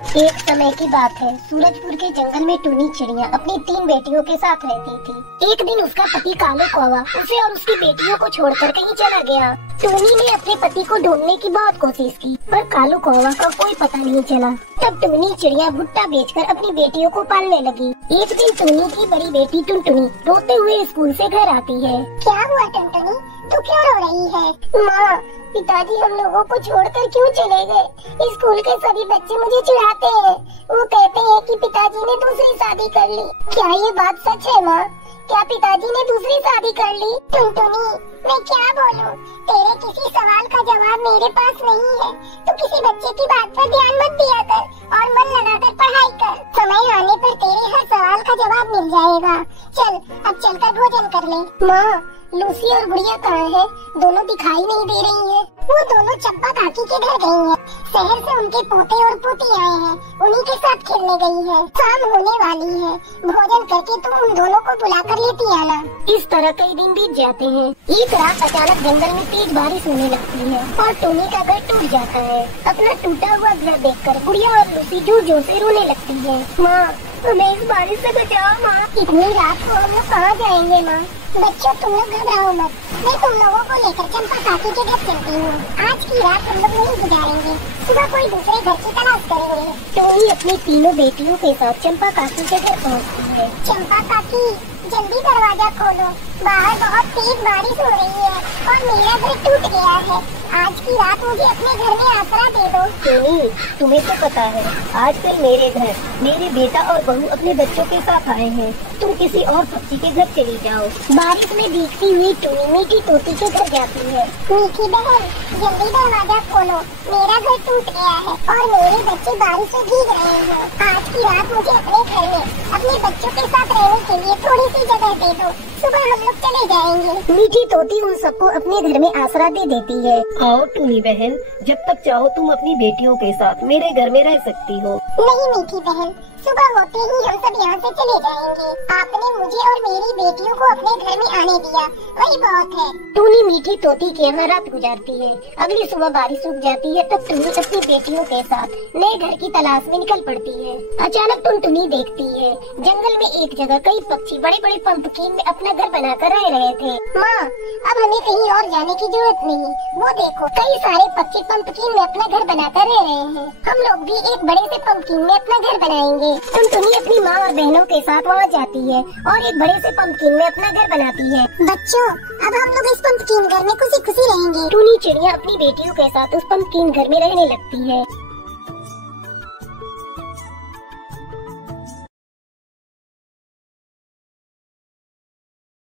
एक समय की बात है, सूरजपुर के जंगल में टूनी चिड़िया अपनी 3 बेटियों के साथ रहती थी। एक दिन उसका पति कालू कौवा उसे और उसकी बेटियों को छोड़कर कहीं चला गया। टूनी ने अपने पति को ढूंढने की बहुत कोशिश की, पर कालू कौवा का कोई पता नहीं चला। तब टूनी चिड़िया भुट्टा बेचकर अपनी बेटियों को पालने लगी। एक दिन टूनी की बड़ी बेटी टुनटुनी रोते हुए स्कूल से घर आती है। क्या हुआ टुनटुनी, तू क्यों रो रही है? माँ, पिताजी हम लोगों को छोड़कर क्यों चले गए? स्कूल के सभी बच्चे मुझे चिढ़ाते हैं। वो कहते हैं कि पिताजी ने दूसरी शादी कर ली। क्या ये बात सच है माँ? क्या पिताजी ने दूसरी शादी कर ली? टुनटुनी, मैं क्या बोलूं? तेरे किसी सवाल का जवाब मेरे पास नहीं है। तू किसी बच्चे की बात पर ध्यान मत दिया कर और मन लगाकर पढ़ाई कर। समय आने पर तेरे हर सवाल का जवाब मिल जाएगा। चल, अब चलकर भोजन कर ले। माँ, लूसी और गुड़िया कहाँ है? दोनों दिखाई नहीं दे रही है। वो दोनों चंपा काकी के घर गई हैं। शहर से उनके पोते और पोती आए हैं, उन्हीं के साथ खेलने गई है। शाम होने वाली है, भोजन करके तुम उन दोनों को बुलाकर लेती आना। इस तरह कई दिन बीत जाते हैं। एक रात अचानक जंगल में तेज बारिश होने लगती है और टोनी का घर टूट जाता है। अपना टूटा हुआ घर देखकर गुड़िया और लूसी जोर जोर से रोने लगती है। माँ, हमें इस बारिश से बचाओ माँ। इतनी रात को हम लोग कहाँ जाएंगे माँ? बच्चों, तुम लोग घबराओ मत, मैं तुम लोगों को लेकर चंपा काकी के घर चलती हूँ। आज की रात हम लोग यहीं गुजारेंगे, सुबह कोई दूसरे घर की तलाश करेंगे। टोनी अपनी तीनों बेटियों के साथ चंपा काकी के घर पहुँचती है। चंपा काकी, जल्दी दरवाजा खोलो, बाहर बहुत तेज बारिश हो रही है और मेरा घर टूट गया है। आज की रात मुझे अपने घर में आसरा दे दो। टोनी, तुम्हें तो पता है आजकल मेरे घर मेरे बेटा और बहू अपने बच्चों के साथ आए हैं। तुम किसी और पक्षी के घर चली जाओ। बारिश में भीगती हुई टोनी मीठी तोती के घर जाती है। मीठी बहन, जल्दी दरवाजा खोलो, मेरा घर टूट गया है और मेरे बच्चे बारिश से भीग रहे हैं। आज की रात मुझे अपने घर में अपने बच्चों के साथ रहने के लिए थोड़ी सी जगह दे दो, सुबह हम लोग चले जाएंगे। मीठी तोती उन सबको अपने घर में आसरा दे देती है। आओ टूनी बहन, जब तक चाहो तुम अपनी बेटियों के साथ मेरे घर में रह सकती हो। नहीं मीठी बहन, सुबह होते ही हम सब यहाँ से चले जाएंगे। आपने मुझे और मेरी बेटियों को अपने घर में आने दिया, वही बहुत है। टूनी मीठी तोती के यहाँ रात गुजारती है। अगली सुबह बारिश रुक जाती है, तब टूनी अपनी बेटियों के साथ नए घर की तलाश में निकल पड़ती है। अचानक टुनटुनी देखती है जंगल में एक जगह कई पक्षी बड़े बड़े पंपकिन में अपना घर बनाकर रह रहे थे। माँ, अब हमें कहीं और जाने की जरूरत नहीं। वो देखो, कई सारे पक्षी पंपकिन में अपना घर बनाकर रह रहे हैं। हम लोग भी एक बड़े से पंपकिन में अपना घर बनाएंगे। टुनटुनी अपनी माँ और बहनों के साथ वहाँ जाती है और एक बड़े से पंपकिन में अपना घर बनाती है। बच्चों, अब हम लोग इस पंपकिन घर में खुशी खुशी रहेंगे। टूनी चिड़िया अपनी बेटियों के साथ उस पंपकिन घर में रहने लगती है।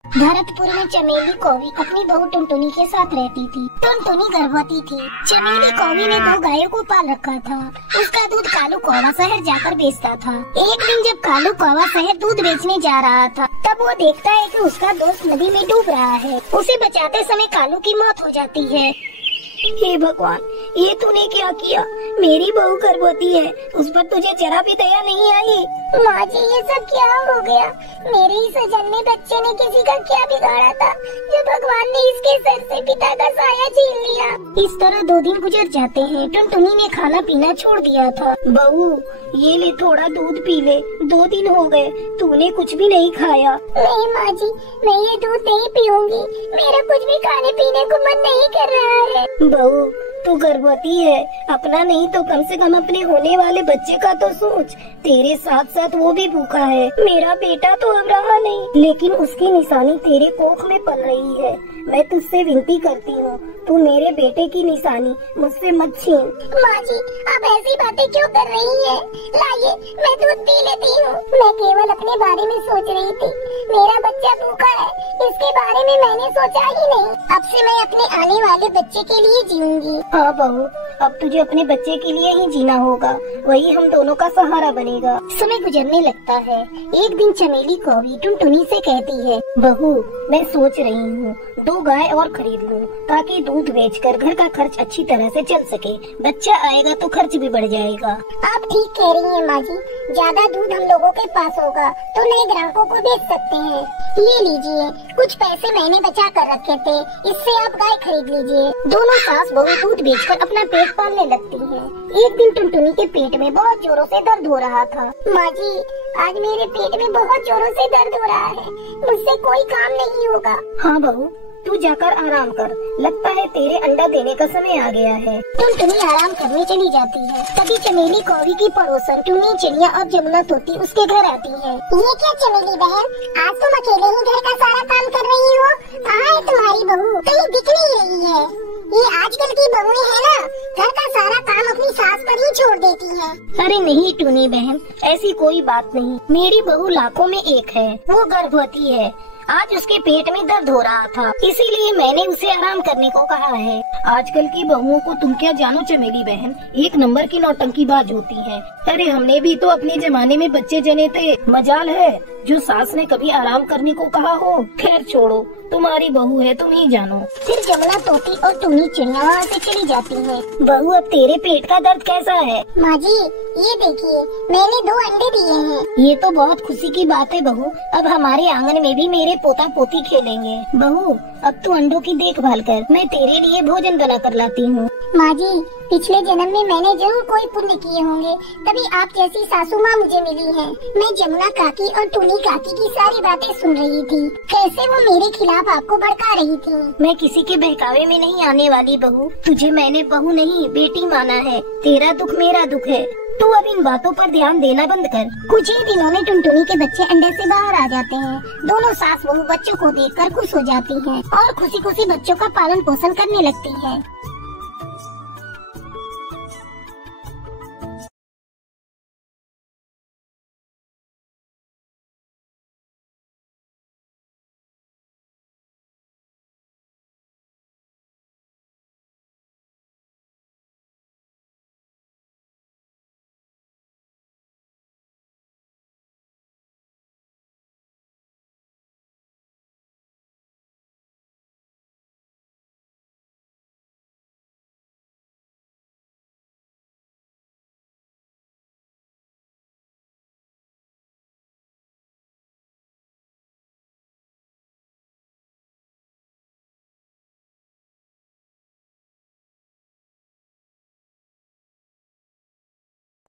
भरतपुर में चमेली कौवी अपनी बहू टुनटुनी के साथ रहती थी। टुनटुनी गर्भवती थी। चमेली कौवी ने 2 गायों को पाल रखा था। उसका दूध कालू कौवा शहर जाकर बेचता था। एक दिन जब कालू कौवा शहर दूध बेचने जा रहा था, तब वो देखता है कि उसका दोस्त नदी में डूब रहा है। उसे बचाते समय कालू की मौत हो जाती है। हे भगवान, ये तूने क्या किया? मेरी बहू गर्भवती है, उस पर तुझे जरा भी दया नहीं आई। माँ जी, ये सब क्या हो गया? मेरे ही सजन्मे बच्चे ने किसी का क्या बिगाड़ा था जो भगवान ने इसके सर से पिता का साया छीन लिया। इस तरह 2 दिन गुजर जाते हैं। टुनटुनी ने खाना पीना छोड़ दिया था। बहू, ये ले थोड़ा दूध पी ले। 2 दिन हो गए तूने कुछ भी नहीं खाया। नहीं माँ जी, मैं ये दूध नहीं पीऊंगी। मेरा कुछ भी खाने पीने को मन नहीं कर रहा है। बहू, तू गर्भवती है, अपना नहीं तो कम से कम अपने होने वाले बच्चे का तो सोच। तेरे साथ साथ वो भी भूखा है। मेरा बेटा तो अब रहा नहीं, लेकिन उसकी निशानी तेरे कोख में पल रही है। मैं तुझसे विनती करती हूँ, तू मेरे बेटे की निशानी मुझसे मत छीन। माँ जी, आप ऐसी बातें क्यों कर रही हैं? लाइए, मैं दूध पी लेती हूँ। मैं केवल अपने बारे में सोच रही थी। मेरा बच्चा भूखा है, इसके बारे में मैंने सोचा ही नहीं। अब से मैं अपने आने वाले बच्चे के लिए जीऊंगी। हाँ बहू, अब तुझे अपने बच्चे के लिए ही जीना होगा, वही हम दोनों का सहारा बनेगा। समय गुजरने लगता है। एक दिन चमेली कौवी टुनटुनी से कहती है, बहू, मैं सोच रही हूँ 2 गाय और खरीद लूँ ताकि दूध बेचकर घर का खर्च अच्छी तरह से चल सके। बच्चा आएगा तो खर्च भी बढ़ जाएगा। आप ठीक कह रही हैं माँ जी। ज्यादा दूध हम लोगों के पास होगा तो नए ग्राहकों को बेच सकते हैं। ये लीजिए, कुछ पैसे मैंने बचा कर रखे थे, इससे आप गाय खरीद लीजिए। दोनों सास बहू दूध बेचकर अपना पेट पालने लगती हैं। एक दिन टुनटुनी के पेट में बहुत जोरों से दर्द हो रहा था। माँ जी, आज मेरे पेट में बहुत जोरों से दर्द हो रहा है, मुझसे कोई काम नहीं होगा। हाँ बहू, तू जाकर आराम कर। लगता है तेरे अंडा देने का समय आ गया है। टुनटुनी आराम करने चली जाती है। तभी चमेली कौवी की पड़ोसन टुनी चिड़िया और जमुना तोती उसके घर आती है। ये क्या चमेली बहन, आज तुम अकेले ही घर का सारा काम कर रही हो? कहाँ है तुम्हारी बहू? कहीं दिख नहीं रही है। ये आजकल की बहुएं है ना, घर का सारा काम अपनी सास पर ही छोड़ देती है। अरे नहीं टुनी बहन, ऐसी कोई बात नहीं। मेरी बहू लाखों में एक है। वो गर्भवती है। आज उसके पेट में दर्द हो रहा था, इसीलिए मैंने उसे आराम करने को कहा है। आजकल की बहुओं को तुम क्या जानो चमेली बहन, 1 नंबर की नौटंकीबाज होती हैं। अरे हमने भी तो अपने जमाने में बच्चे जने थे। मजाल है जो सास ने कभी आराम करने को कहा हो। खैर छोड़ो, तुम्हारी बहू है, तुम ही जानो। फिर जमुना तोती और टुनी चिड़िया वहाँ से चली जाती हैं। बहू, अब तेरे पेट का दर्द कैसा है? माँ जी, ये देखिए, मैंने 2 अंडे दिए हैं। ये तो बहुत खुशी की बात है बहू। अब हमारे आंगन में भी मेरे पोता पोती खेलेंगे। बहू, अब तू अंडों की देखभाल कर, मैं तेरे लिए भोजन बना कर लाती हूँ। माँ जी, पिछले जन्म में मैंने जरूर कोई पुण्य किए होंगे, तभी आप जैसी सासू माँ मुझे मिली हैं। मैं जमुना काकी और टुनी काकी की सारी बातें सुन रही थी, कैसे वो मेरे खिलाफ आपको भड़का रही थी। मैं किसी के बहकावे में नहीं आने वाली बहू। तुझे मैंने बहू नहीं बेटी माना है। तेरा दुख मेरा दुख है। तू अब इन बातों पर ध्यान देना बंद कर। कुछ ही दिनों में टुनटुनी के बच्चे अंडे से बाहर आ जाते हैं। दोनों सास बहू बच्चों को देखकर खुश हो जाती हैं और खुशी खुशी बच्चों का पालन पोषण करने लगती है।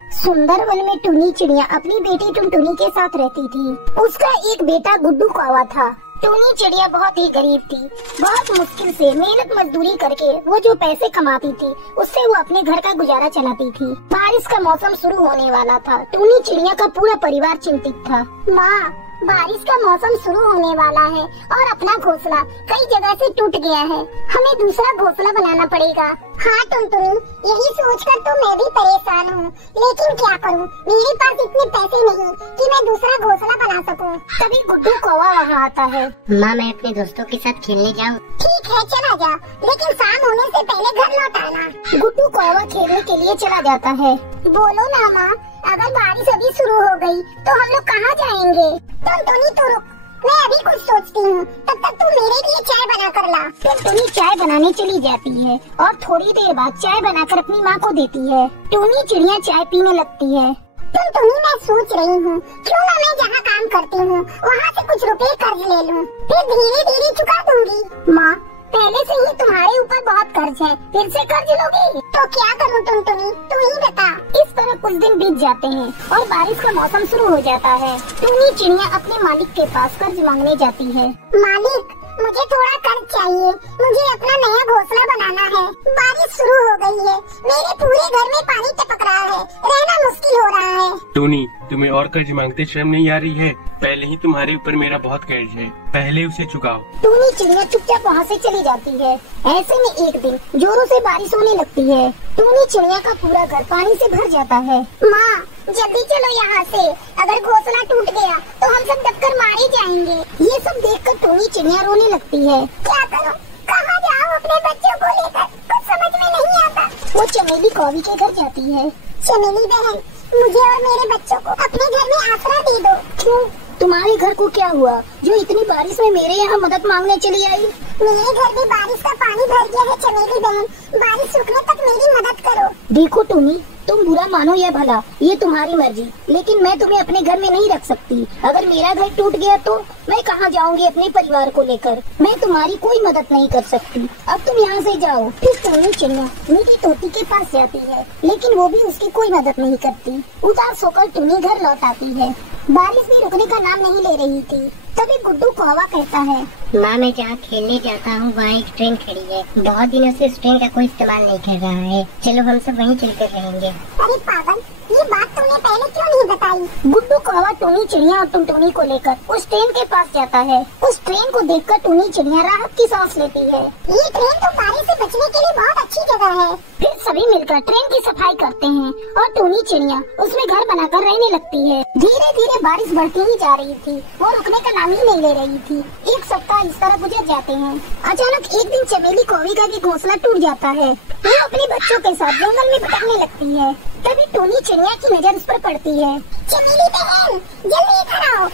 सुंदर वन में टुनी चिड़िया अपनी बेटी टुनटुनी के साथ रहती थी। उसका एक बेटा गुड्डू कौवा था। टुनी चिड़िया बहुत ही गरीब थी। बहुत मुश्किल से मेहनत मजदूरी करके वो जो पैसे कमाती थी उससे वो अपने घर का गुजारा चलाती थी। बारिश का मौसम शुरू होने वाला था। टुनी चिड़िया का पूरा परिवार चिंतित था। माँ, बारिश का मौसम शुरू होने वाला है और अपना घोंसला कई जगह से टूट गया है। हमें दूसरा घोंसला बनाना पड़ेगा। हाँ टुनटुनी, यही सोचकर तो मैं भी परेशान हूँ, लेकिन क्या करूँ, मेरे पास इतने पैसे नहीं कि मैं दूसरा घोंसला बना सकूँ। तभी गुड्डू कौवा वहाँ आता है। माँ, मैं अपने दोस्तों के साथ खेलने जाऊँ? ठीक है, चला जा, लेकिन शाम होने से पहले घर लौट आना। गुड्डू कौवा खेलने के लिए चला जाता है। बोलो ना माँ, अगर बारिश अभी शुरू हो गई तो हम लोग कहाँ जाएंगे? टुनटुनी तू रुक, मैं अभी कुछ सोचती हूँ, तब तक तू मेरे लिए चाय बना कर ला। टुनी चाय बनाने चली जाती है और थोड़ी देर बाद चाय बनाकर अपनी माँ को देती है। टुनी चिड़िया चाय पीने लगती है। टुनटुनी, मैं सोच रही हूँ क्यों ना मैं जहाँ काम करती हूँ वहाँ से कुछ रुपए कर्ज ले लूँ, फिर धीरे धीरे चुका दूंगी। माँ, पहले से ही तुम्हारे ऊपर बहुत कर्ज है, फिर से कर्ज लोगे? तो क्या करूँ टुनटुनी, तू ही बता। इस तरह कुछ दिन बीत जाते हैं और बारिश का मौसम शुरू हो जाता है। टुनी चिड़िया अपने मालिक के पास कर्ज मांगने जाती है। मालिक, मुझे थोड़ा कर्ज चाहिए, मुझे अपना नया घोंसला बनाना है। बारिश शुरू हो गई है, मेरे पूरे घर में पानी टपक रहा है, रहना मुश्किल हो रहा है। टोनी, तुम्हें और कर्ज मांगते शर्म नहीं आ रही है? पहले ही तुम्हारे ऊपर मेरा बहुत कर्ज है, पहले उसे चुकाओ। टुनी चिड़िया चुपचाप वहाँ से चली जाती है। ऐसे में एक दिन जोरों से बारिश होने लगती है। टुनी चिड़िया का पूरा घर पानी से भर जाता है। माँ, जल्दी चलो यहाँ से, अगर घोंसला टूट गया तो हम सब दबकर मारे जाएंगे। ये सब देखकर टुनी चिड़िया रोने लगती है। क्या करूँ, कहाँ जाऊँ अपने बच्चों को लेकर, कुछ समझ में नहीं आता। वो चमेली कौवी के घर जाती है। चमेली बहन, मुझे और मेरे बच्चों को अपने घर में आसरा दे दो। क्यों, तुम्हारे घर को क्या हुआ जो इतनी बारिश में मेरे यहाँ मदद मांगने चली आई? मेरे घर भी बारिश का पानी भर गया है चमेली बहन, बारिश रुकने तक मेरी मदद करो। देखो टूनी, तुम बुरा मानो या भला, ये तुम्हारी मर्जी, लेकिन मैं तुम्हें अपने घर में नहीं रख सकती। अगर मेरा घर टूट गया तो मैं कहाँ जाऊँगी अपने परिवार को लेकर? मैं तुम्हारी कोई मदद नहीं कर सकती। अब तुम यहाँ से जाओ। फिर टूनी चिड़िया मीठी तोती के पास जाती है, लेकिन वो भी उसकी कोई मदद नहीं करती। उदास होकर टूनी घर लौट आती है। बारिश भी रुकने का नाम नहीं ले रही थी। तभी गुड्डू कौवा कहता है, माँ मैं जहाँ खेलने जाता हूँ वहाँ एक ट्रेन खड़ी है। बहुत दिनों से इस ट्रेन का कोई इस्तेमाल नहीं कर रहा है। चलो हम सब वहीं चलकर रहेंगे। अरे पागल, ये बात तुमने पहले क्यों नहीं बताई? गुड्डू कौवा टूनी चिड़िया और टुनटुनी को लेकर उस ट्रेन के पास जाता है। उस ट्रेन को देखकर टूनी चिड़िया राहत की सांस लेती है। ये ट्रेन तो बारिश से बचने के लिए बहुत अच्छी जगह है। फिर सभी मिलकर ट्रेन की सफाई करते हैं और टूनी चिड़िया उसमें घर बनाकर रहने लगती है। धीरे धीरे बारिश बढ़ती ही जा रही थी और रुकने का नाम ही नहीं ले रही थी। एक सप्ताह इस तरह गुजर जाते हैं। अचानक एक दिन चमेली कौवी का भी घोंसला टूट जाता है। वो अपने बच्चों के साथ जंगल में भटकने लगती है। तभी टूनी चिड़िया की नजर उस पर पड़ती है। चमेली बहन, जल्दी इधर आओ।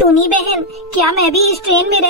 टूनी बहन, क्या मैं भी इस ट्रेन में